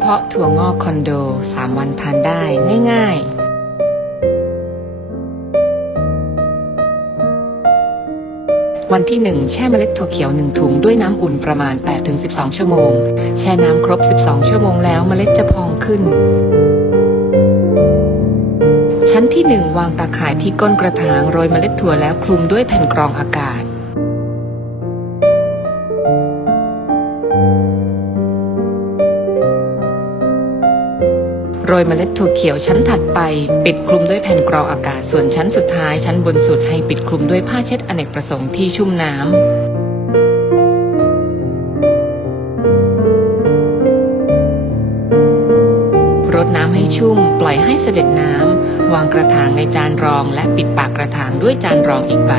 เพาะถั่วงอกคอนโด3วันทานได้ง่ายๆวันที่ 1 แช่เมล็ดถั่วเขียว 1 ถุงด้วยน้ำอุ่นประมาณ 8-12 ชั่วโมง แช่น้ำครบ 12 ชั่วโมงแล้วเมล็ดจะพองขึ้น ชั้นที่ 1 วางตาข่ายที่ก้นกระถางโรยเมล็ดถั่วแล้วคลุมด้วยแผ่นกรองอากาศ โรยเมล็ดถั่วเขียวชั้นถัดไป ปิดคลุมด้วยแผ่นกรองอากาศส่วนชั้นสุดท้ายชั้นบนสุดให้ปิดคลุมด้วยผ้าเช็ดอเนกประสงค์ที่ชุ่มน้ำรดน้ำให้ชุ่ม ปล่อยให้เสด็จน้ำ วางกระถางในจานรอง และปิดปากกระถางด้วยจานรองอีกใบ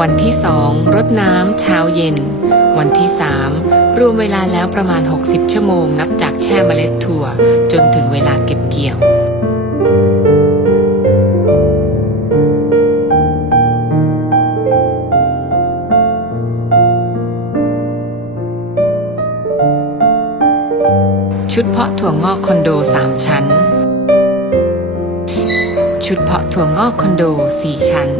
วันที่สองรดน้ำเช้าเย็น วันที่สามรวมเวลาแล้วประมาณ 60 ชั่วโมงนับจากแช่เมล็ดถั่ว จนถึงเวลาเก็บเกี่ยวชุดเพาะถั่วงอกคอนโด 3 ชั้น ชุดเพาะถั่วงอกคอนโด 4 ชั้น